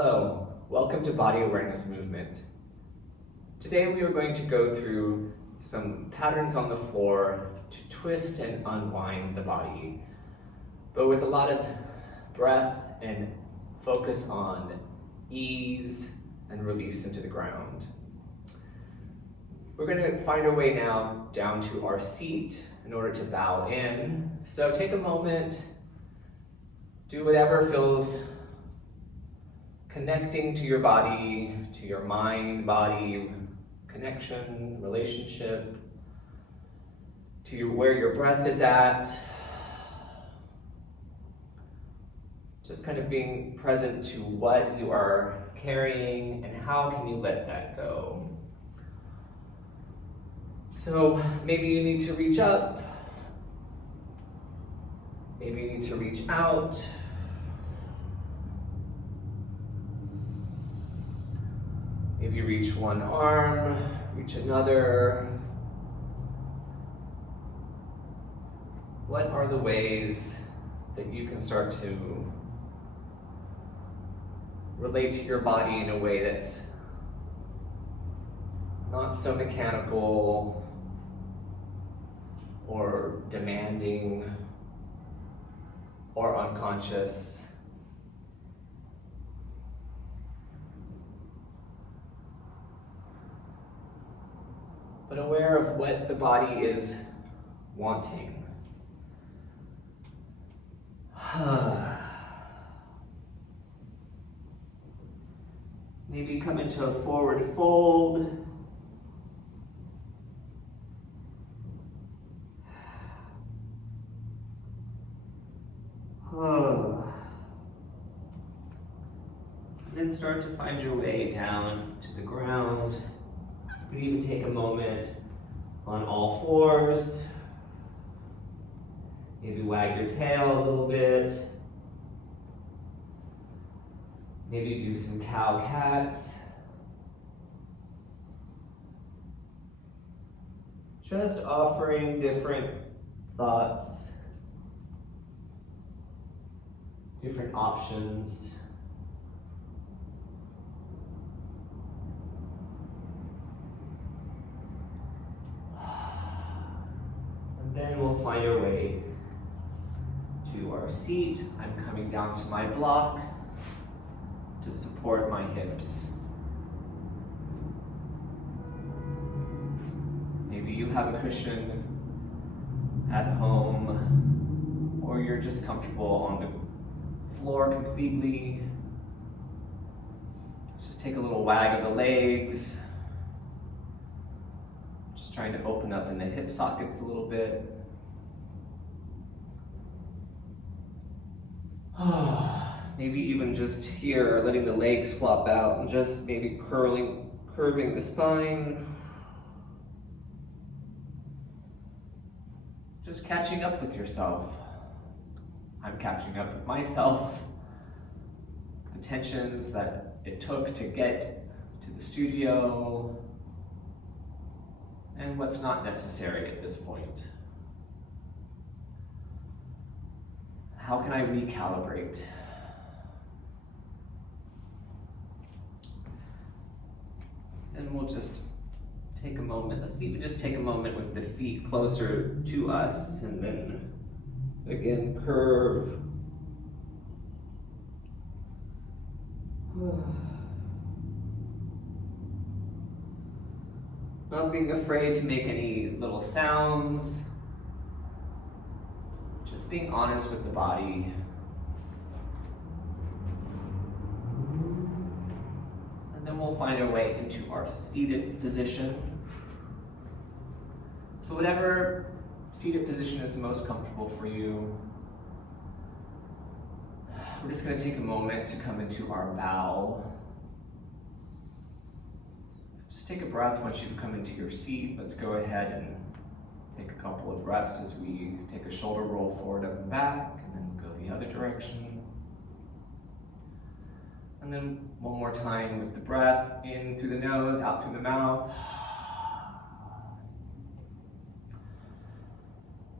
Hello, welcome to Body Awareness Movement. Today we are going to go through some patterns on the floor to twist and unwind the body, but with a lot of breath and focus on ease and release into the ground. We're going to find our way now down to our seat in order to bow in. So take a moment, do whatever feels connecting to your body, to your mind-body connection, relationship, to where your breath is at. Just kind of being present to what you are carrying and how can you let that go. So maybe you need to reach up, maybe you need to reach out. Maybe reach one arm, reach another. What are the ways that you can start to relate to your body in a way that's not so mechanical or demanding or unconscious? But aware of what the body is wanting. Maybe come into a forward fold. And then start to find your way down to the ground. You can even take a moment on all fours. Maybe wag your tail a little bit. Maybe do some cow-cats. Just offering different thoughts, different options. Then we'll find our way to our seat. I'm coming down to my block to support my hips. Maybe you have a cushion at home, or you're just comfortable on the floor completely. Just take a little wag of the legs. Trying to open up in the hip sockets a little bit. Maybe even just here, letting the legs flop out and just maybe curving the spine. Just catching up with yourself. I'm catching up with myself. The tensions that it took to get to the studio, and what's not necessary at this point. How can I recalibrate? And we'll just take a moment. Let's even just take a moment with the feet closer to us, and then again, curve. Not being afraid to make any little sounds. Just being honest with the body. And then we'll find our way into our seated position. So whatever seated position is the most comfortable for you, we're just going to take a moment to come into our bow. Take a breath once you've come into your seat. Let's go ahead and take a couple of breaths as we take a shoulder roll forward, up and back, and then go the other direction. And then one more time with the breath, in through the nose, out through the mouth.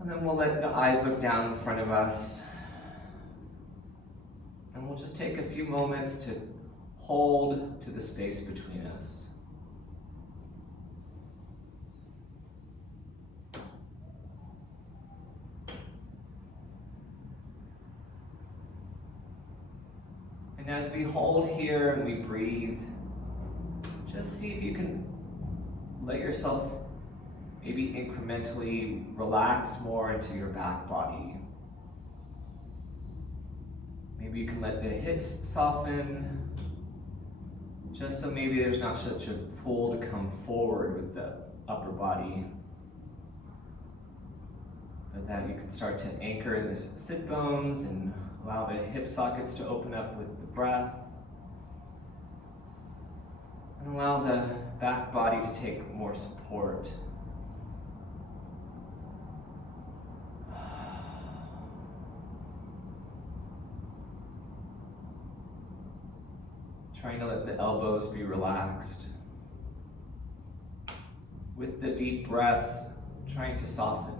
And then we'll let the eyes look down in front of us. And we'll just take a few moments to hold to the space between us. And as we hold here and we breathe, just see if you can let yourself maybe incrementally relax more into your back body. Maybe you can let the hips soften, just so maybe there's not such a pull to come forward with the upper body. But that you can start to anchor in the sit bones and allow the hip sockets to open up with the breath. And allow the back body to take more support. Trying to let the elbows be relaxed. With the deep breaths, trying to soften.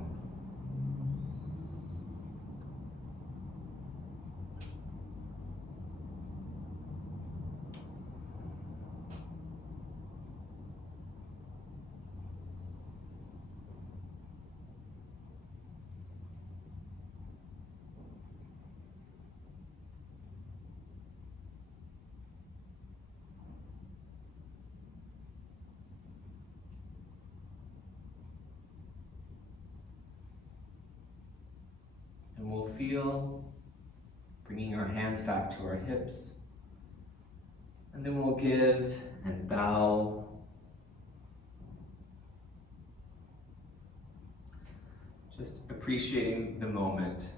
And we'll feel bringing our hands back to our hips. And then we'll give and bow. Just appreciating the moment.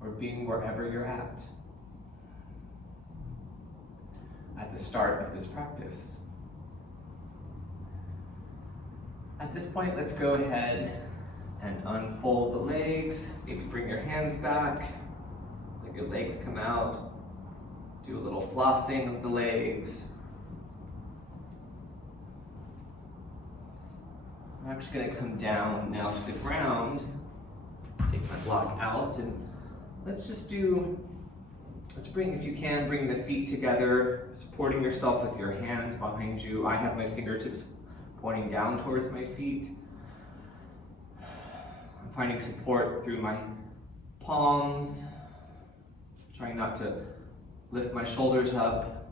Or being wherever you're at the start of this practice. At this point, let's go ahead and unfold the legs. Maybe bring your hands back, let your legs come out. Do a little flossing of the legs. I'm actually going to come down now to the ground, take my block out, and let's bring, if you can, bring the feet together, supporting yourself with your hands behind you. I have my fingertips pointing down towards my feet. I'm finding support through my palms, trying not to lift my shoulders up.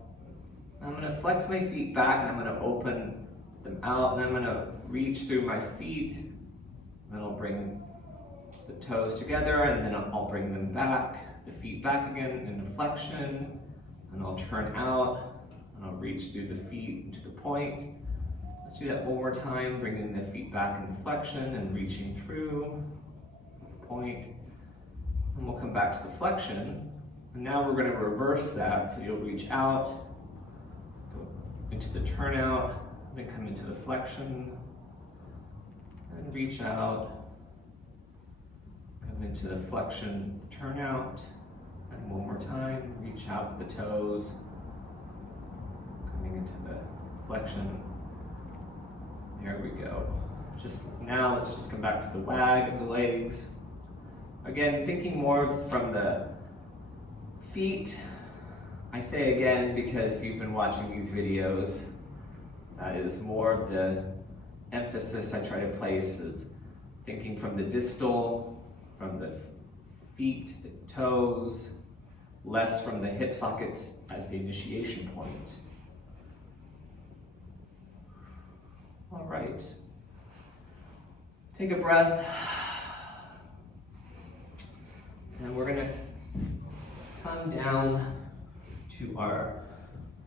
I'm going to flex my feet back and I'm going to open them out, and I'm going to reach through my feet, and then I'll bring the toes together, and then I'll bring them back, the feet back again in a flexion, and I'll turn out, and I'll reach through the feet to the point. Let's do that one more time, bringing the feet back in flexion and reaching through the point. And we'll come back to the flexion. And now we're going to reverse that, so you'll reach out, go into the turnout, then come into the flexion, and reach out, come into the flexion, turnout, and one more time, reach out with the toes, coming into the flexion. There we go. Now let's just come back to the wag of the legs. Again, thinking more from the feet. I say again because if you've been watching these videos, that is more of the emphasis I try to place, is thinking from the distal, from the feet, the toes, less from the hip sockets as the initiation point. All right. Take a breath. And we're going to come down to our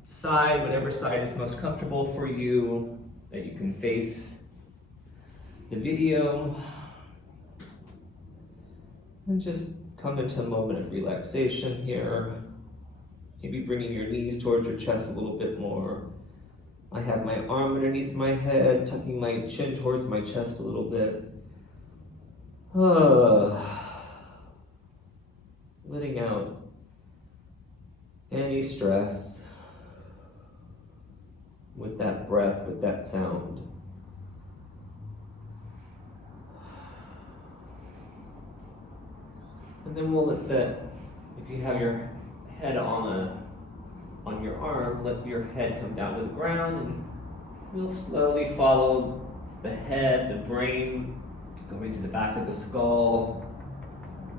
side, whatever side is most comfortable for you, that you can face the video. And just come into a moment of relaxation here. Maybe bringing your knees towards your chest a little bit more. I have my arm underneath my head, tucking my chin towards my chest a little bit. Letting out any stress with that breath, with that sound. And then we'll let if you have your head on a on your arm, let your head come down to the ground, and we'll slowly follow the head, the brain, going to the back of the skull,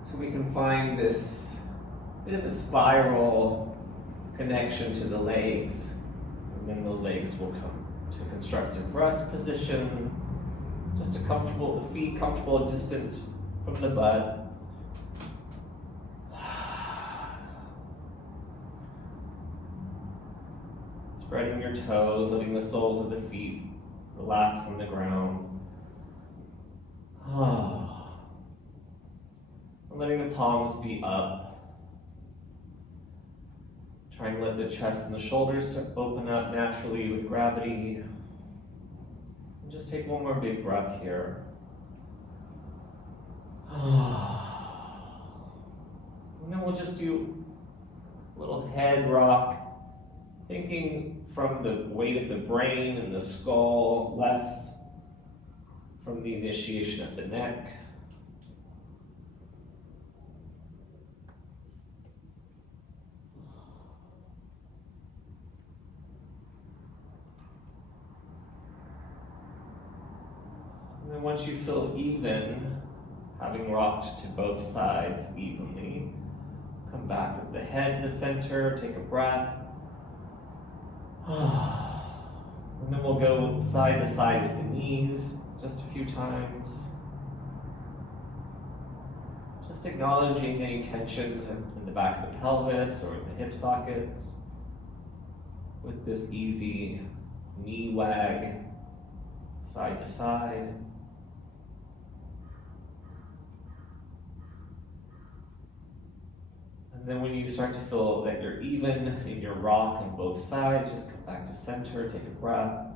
so we can find this bit of a spiral connection to the legs. And then the legs will come to constructive rest position, just a comfortable, the feet comfortable distance from the butt. Spreading your toes, letting the soles of the feet relax on the ground. Letting the palms be up. Trying to let the chest and the shoulders to open up naturally with gravity. And just take one more big breath here. And then we'll just do a little head rock, thinking from the weight of the brain and the skull, less from the initiation of the neck. And then once you feel even, having rocked to both sides evenly, come back with the head to the center, take a breath. And then we'll go side to side with the knees just a few times. Just acknowledging any tensions in the back of the pelvis or in the hip sockets with this easy knee wag side to side. And then when you start to feel that you're even in your rock on both sides, just come back to center, take a breath.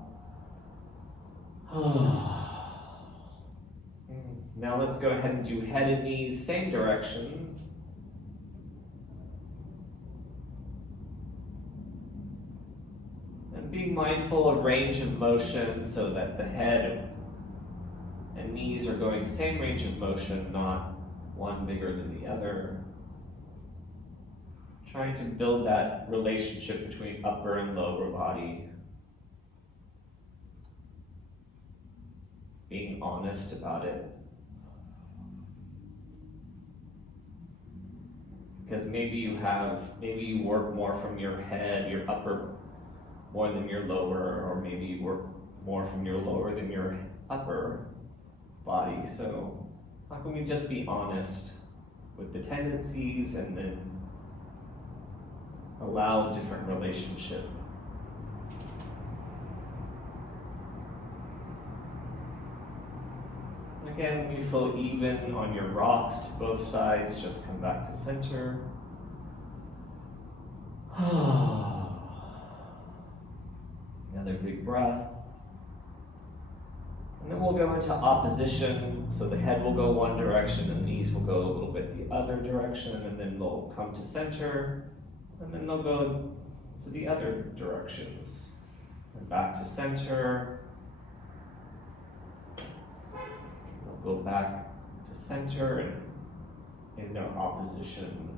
Now let's go ahead and do head and knees, same direction. And be mindful of range of motion so that the head and knees are going same range of motion, not one bigger than the other. Trying to build that relationship between upper and lower body. Being honest about it. Because maybe you work more from your head, your upper, more than your lower, or maybe you work more from your lower than your upper body. So how can we just be honest with the tendencies and then allow a different relationship? Again, when you feel even on your rocks to both sides, just come back to center. Another big breath. And then we'll go into opposition. So the head will go one direction and the knees will go a little bit the other direction, and then they'll come to center, and then they'll go to the other directions. And back to center. Go back to center and in no opposition,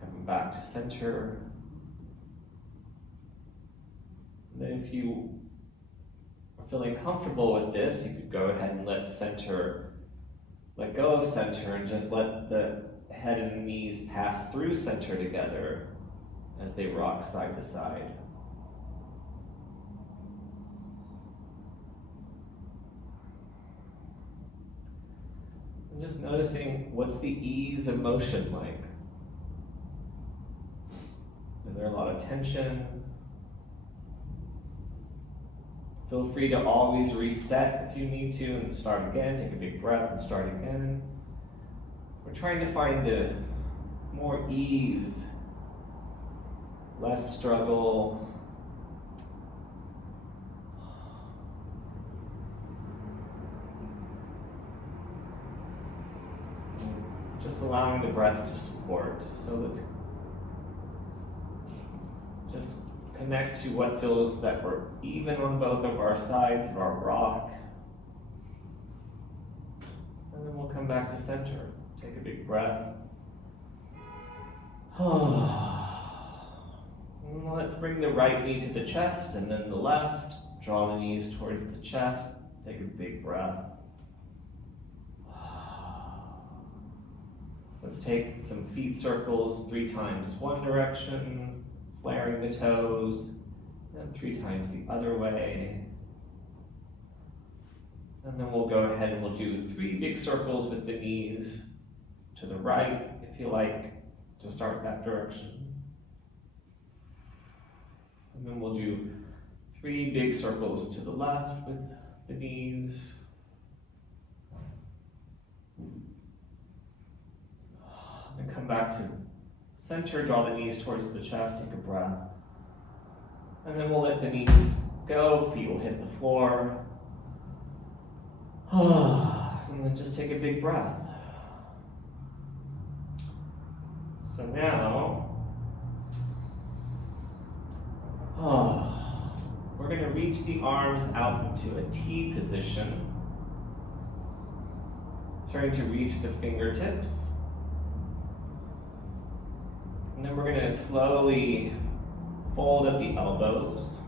coming back to center. And then if you are feeling comfortable with this, you could go ahead and let go of center and just let the head and knees pass through center together as they rock side to side. And just noticing, what's the ease of motion like? Is there a lot of tension? Feel free to always reset if you need to and start again. Take a big breath and start again. We're trying to find the more ease, less struggle. Just allowing the breath to support. So let's just connect to what feels that we're even on both of our sides of our rock. And then we'll come back to center. Take a big breath. And let's bring the right knee to the chest and then the left. Draw the knees towards the chest. Take a big breath. Let's take some feet circles 3 times one direction, flaring the toes, and 3 times the other way. And then we'll go ahead and we'll do 3 big circles with the knees to the right, if you like, to start that direction. And then we'll do 3 big circles to the left with the knees. And come back to center, draw the knees towards the chest, take a breath. And then we'll let the knees go, feet will hit the floor. And then just take a big breath. So now, we're going to reach the arms out into a T position. Starting to reach the fingertips. And then we're going to slowly fold at the elbows,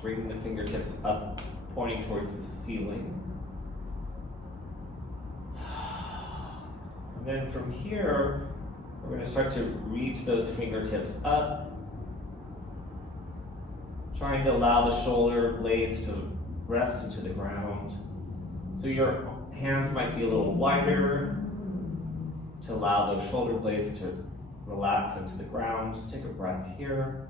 bring the fingertips up, pointing towards the ceiling. And then from here, we're going to start to reach those fingertips up, trying to allow the shoulder blades to rest into the ground. So your hands might be a little wider to allow those shoulder blades to relax into the ground. Just take a breath here.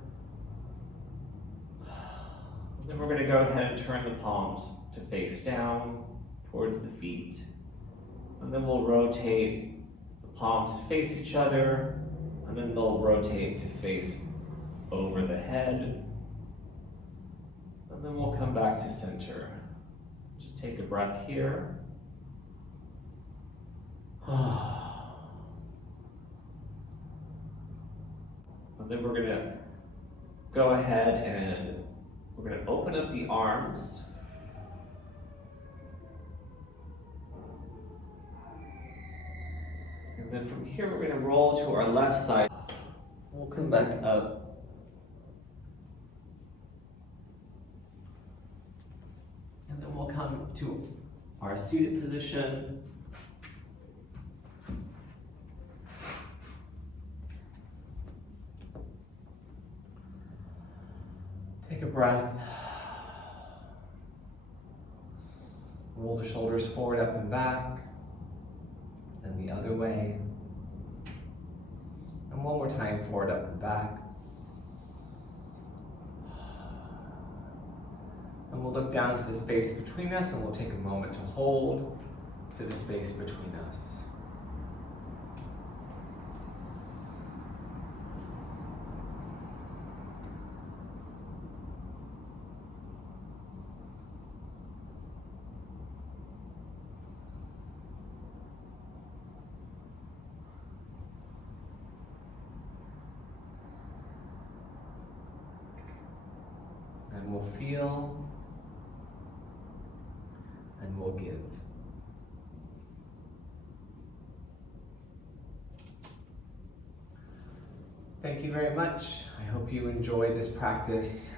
And then we're going to go ahead and turn the palms to face down towards the feet. And then we'll rotate the palms to face each other, and then they'll rotate to face over the head. And then we'll come back to center. Just take a breath here. And then we're going to go ahead and we're going to open up the arms. And then from here, we're going to roll to our left side. We'll come back up. And then we'll come to our seated position. Take a breath. Roll the shoulders forward, up and back. Then the other way. And one more time, forward, up and back. And we'll look down to the space between us and we'll take a moment to hold to the space between us. And we'll feel, and we'll give. Thank you very much. I hope you enjoy this practice.